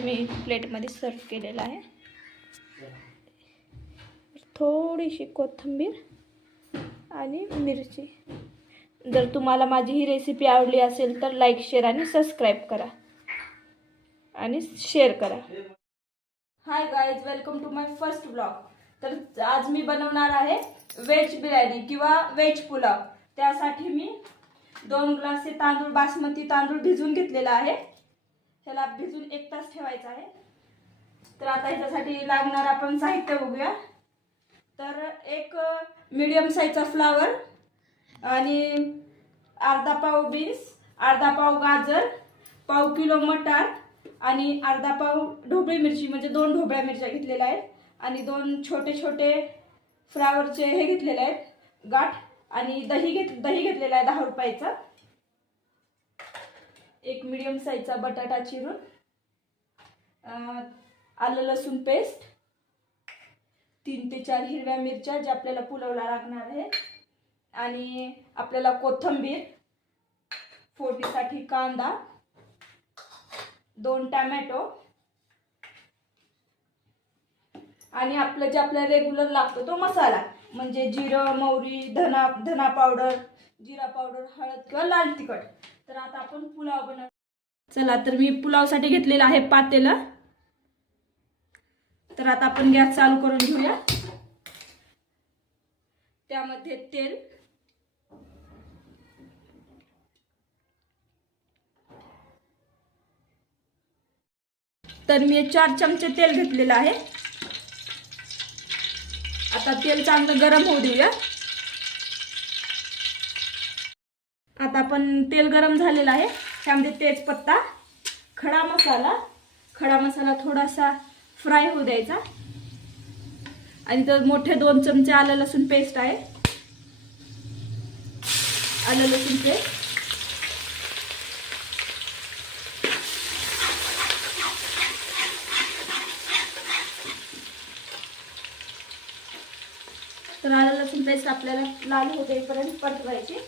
असं मी प्लेटमध्ये सर्व केलेलं आहे. थोडीशी कोथिंबीर आणि मिरची. जर तुम्हाला माझी ही रेसिपी आवडली असेल तर लाईक शेअर आणि सबस्क्राईब करा. आणि शेअर करा. Hi guys welcome to my first blog तर आज मी बनवणार आहे व्हेज बिर्याणी किंवा व्हेज पुलाव. त्यासाठी मी दोन ग्लासे तांदूळ बासमती तांदूळ भिजवून घेतलेला आहे. ह्याला भिजून एक तास ठेवायचा आहे. तर आता ह्याच्यासाठी लागणार आपण साहित्य बघूया. तर एक मिडियम साईजचा फ्लावर आणि अर्धा पाव बीन्स अर्धा पाव गाजर पाव किलो मटार आणि अर्धा पाव ढोबळी मिरची म्हणजे दोन ढोबळ्या मिरच्या घेतलेल्या आहेत. आणि दोन छोटे छोटे फ्लावरचे हे घेतलेले आहेत. गाठ आणि दही घेत दही घेतलेला आहे दहा रुपयाचा. एक मिडियम साईजचा बटाटा चिरून आलं लसूण पेस्ट तीन ते चार हिरव्या मिरच्या ज्या आपल्याला पुलावला लागणार आहे आणि आपल्याला कोथिंबीर फोडणीसाठी कांदा दोन टॅमॅटो आणि आपलं जे आपल्याला रेग्युलर लागतो तो मसाला म्हणजे जिरं मोहरी धना धना पावडर जिरा पावडर हळद किंवा लाल तिखट. तर आता आपण पुलाव बनव चला तर मी पुलावसाठी घेतलेला आहे पातेला. तर आता आपण गॅस चालू करून घेऊया. त्यामध्ये तेल. तर मी चार चमचे तेल घेतलेलं आहे. आता तेल चांगलं गरम होऊ देऊया. आता आपण तेल गरम झालेलं आहे. त्यामध्ये तेजपत्ता खडा मसाला खडा मसाला थोडासा फ्राय होऊ द्यायचा. आणि तर मोठे दोन चमचे आलं लसूण पेस्ट आहे. आलं लसूण पेस्ट तर आलं लसूण पेस्ट आपल्याला लाल होऊ देईपर्यंत परतवायची.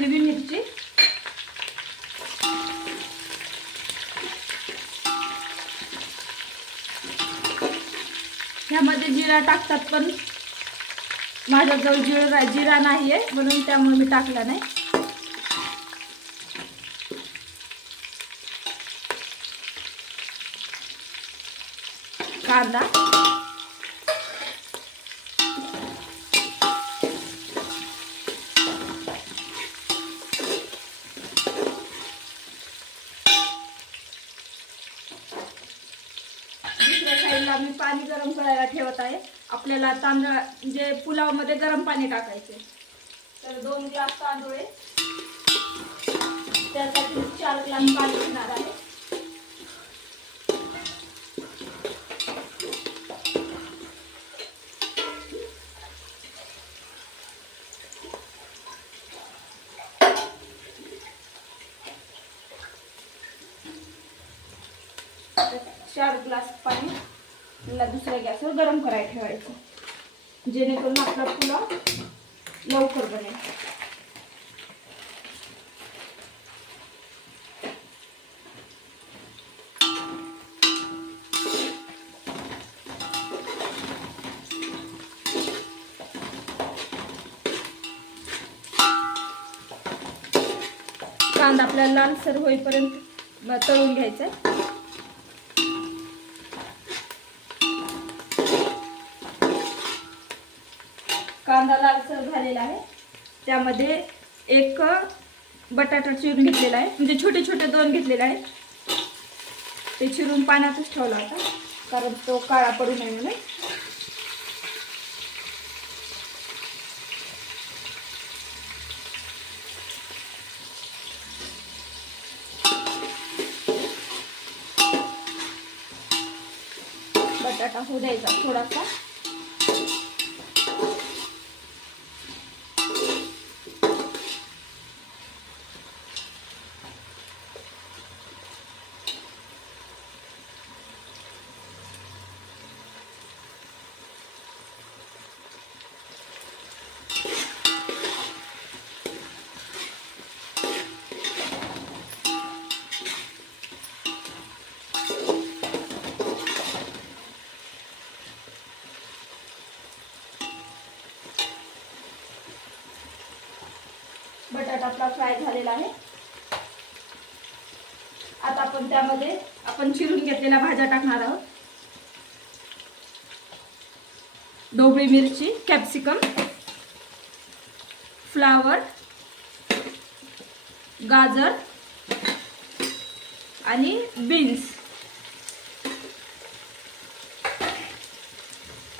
हिरवी मिरची ह्यामध्ये जिरा टाकतात पण. माझ्याजवळ जिरा जिरा नाही आहे म्हणून त्यामुळे मी टाकला नाही. कांदा दुसऱ्या साईडला मी पाणी गरम करायला ठेवत आहे. आपल्याला तांदळा म्हणजे पुलावमध्ये गरम पाणी टाकायचे. तर दोन ग्लास तांदूळ आहे. त्यासाठी चार ग्लास पाणी घेणार आहे. चार ग्लास पाणी. मला दुसऱ्या गॅसवर गरम करायला ठेवायचं. जेणेकरून आपला पुलाव लवकर बनेल. कांदा आपल्याला लालसर होईपर्यंत तळून घ्यायचा आहे. झालेला आहे. त्यामध्ये एक बटाटा चिरून घेतलेला आहे. म्हणजे छोटे छोटे दोन घेतलेले आहेत. ते चिरून पाण्यातच ठेवला होता. कारण तो काळा पडू नये म्हणून. बटाटा होऊ द्यायचा थोडासा. आपला फ्राय झालेला आहे. आता आपण त्यामध्ये आपण चिरून घेतलेल्या भाज्या टाकणार आहोत. ढोबळी मिरची कॅप्सिकम फ्लावर गाजर आणि बीन्स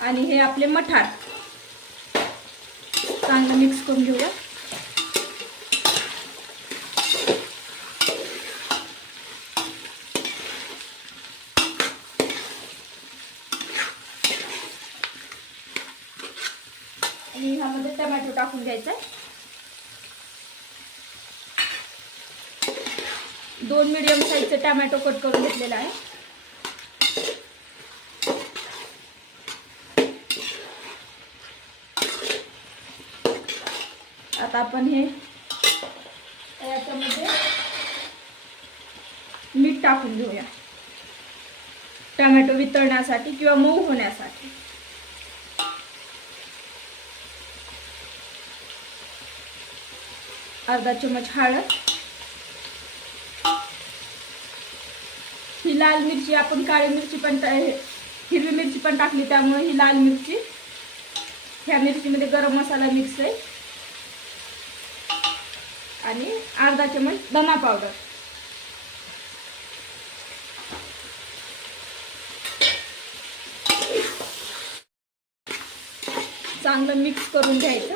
आणि हे आपले मठार. चांगलं मिक्स करून घेऊया आणि ह्यामध्ये टमॅटो टाकून घ्यायचा आहे. दोन मिडियम साईजचे टमॅटो कट करून घेतलेला आहे. आता आपण हे याच्यामध्ये मीठ टाकून घेऊया. टमॅटो वितळण्यासाठी किंवा मऊ होण्यासाठी. अर्धा चमच हळद. ही लाल मिरची आपण काळी मिरची पण हिरवी मिरची पण टाकली त्यामुळे ही लाल मिरची. ह्या मिरचीमध्ये गरम मसाला मिक्स आहे. आणि अर्धा चमच धना पावडर चांगलं मिक्स करून घ्यायचं.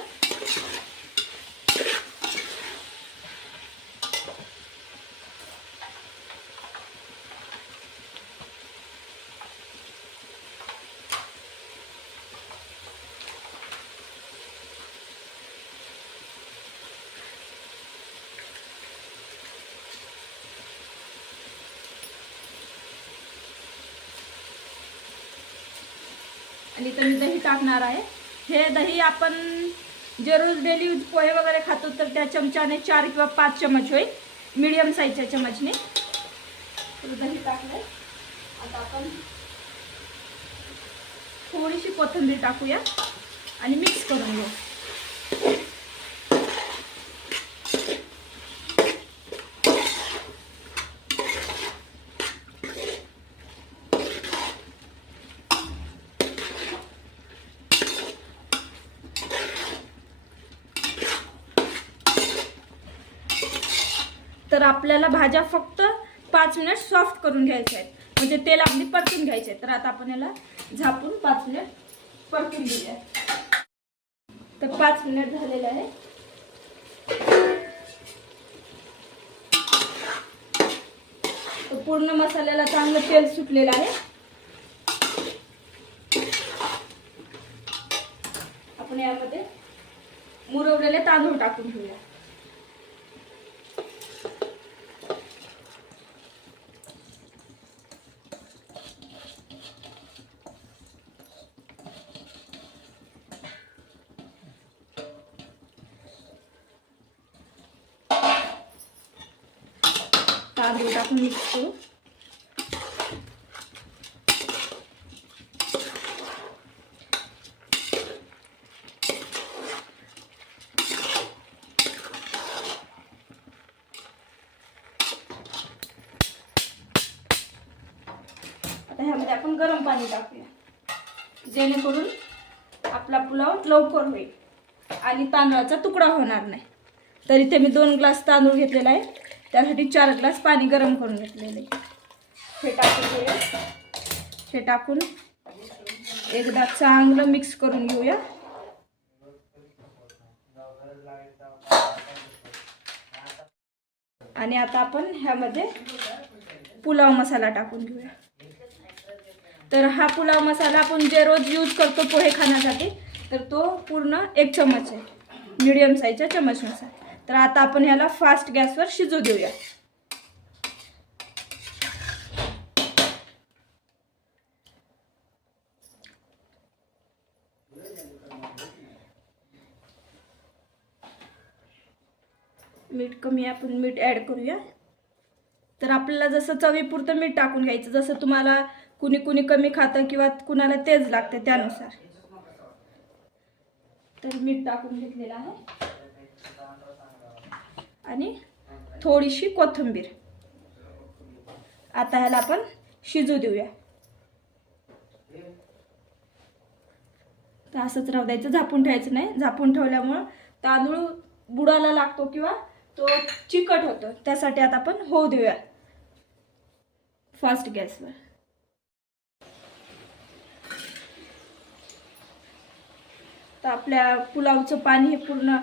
आणि इथं मी दही टाकणार आहे. हे दही आपण जे रोज डेली पोहे वगैरे खातो तर त्या चमच्याने चार किंवा पाच चमच होईल. मिडियम साईजच्या चमचने तर दही टाकलंय. आता आपण थोडीशी कोथिंबीर टाकूया आणि मिक्स करून घेऊ. तर आपल्याला भाज्या फक्त पाच मिनिट सॉफ्ट करून घ्यायच्या आहेत. म्हणजे तेल आपली परतून घ्यायचे आहे. तर आता आपण याला झापून पाच मिनिट परतून घेऊया. तर पाच मिनिट झालेलं आहे तर पूर्ण मसाल्याला चांगलं तेल सुटलेलं आहे. आपण यामध्ये मुरवलेले तांदूळ टाकून घेऊया. तांदूळ टाकून मिक्स करू. आता ह्यामध्ये आपण गरम पाणी टाकूया. जेणेकरून आपला पुलाव लवकर होईल आणि तांदळाचा तुकडा होणार नाही. तर इथे मी दोन ग्लास तांदूळ घेतलेला आहे. त्यासाठी चार ग्लास पाणी गरम करून घेतलेलं. हे टाकून घेऊया. हे टाकून एकदा चांगलं मिक्स करून घेऊया. आणि आता आपण ह्यामध्ये पुलाव मसाला टाकून घेऊया. तर हा पुलाव मसाला आपण जे रोज यूज करतो पोहे खाण्यासाठी तर तो पूर्ण एक चमच आहे. मीडियम साईजच्या चमचनुसार. तर आता आपण ह्याला फास्ट गॅसवर शिजू देऊया मीठ कमी आपण मीठ ॲड करूया. तर आपल्याला जसं चवीपुरतं मीठ टाकून घ्यायचं जसं तुम्हाला कुणी कुणी कमी खातं किंवा कुणाला तेच लागते त्यानुसार. तर मीठ टाकून घेतलेलं आहे. आणि थोडीशी कोथिंबीर. आता ह्याला आपण शिजू देऊया. तर असंच राहू द्यायचं. झापून ठेवायचं नाही. झापून ठेवल्यामुळं तांदूळ बुडाला लागतो किंवा तो चिकट होतो. त्यासाठी आता आपण होऊ देऊया. फास्ट गॅसवर तर आपल्या पुलावचं पाणी हे पूर्ण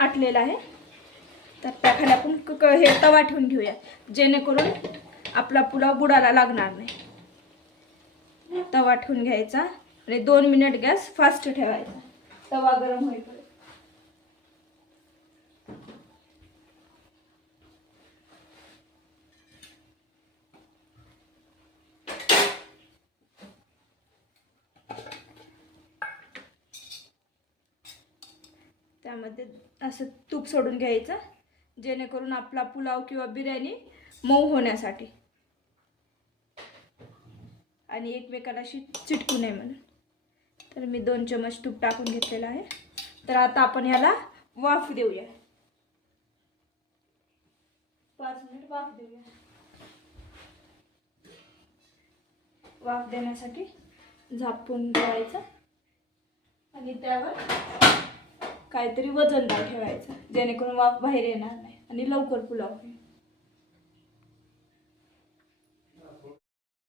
आटलेलं आहे. तर त्याखाली आपण क- हे तवा ठेवून घेऊया. जेणेकरून आपला पुलाव बुडाला लागणार नाही. तवा ठेवून घ्यायचा आणि दोन मिनिट गॅस फास्ट ठेवायचा. तवा गरम होईपर्यंत. त्यामध्ये असं तूप सोडून घ्यायचं. जेणेकरून आपला पुलाव किंवा बिर्याणी मऊ होण्यासाठी. आणि एकमेकाला अशी चिटकू नये म्हणून. तर मी दोन चमच तूप टाकून घेतलेलं आहे. तर आता आपण याला वाफ देऊया. पाच मिनिट वाफ देऊया. वाफ देण्यासाठी झापून ठेवायचं. आणि त्यावर काहीतरी वजनदार ठेवायचं जेणेकरून वाफ बाहेर येणार नाही आणि लवकर पुलाव होईल.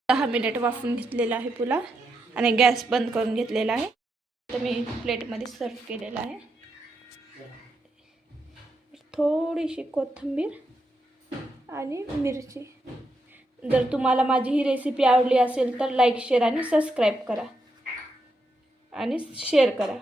दहा मिनिट वाफून घेतलेला आहे पुलाव आणि गॅस बंद करून घेतलेला आहे. तर मी प्लेटमध्ये सर्व केलेला आहे. थोडीशी कोथिंबीर आणि मिरची. जर तुम्हाला माझी ही रेसिपी आवडली असेल तर लाईक शेअर आणि सबस्क्राईब करा. आणि शेअर करा.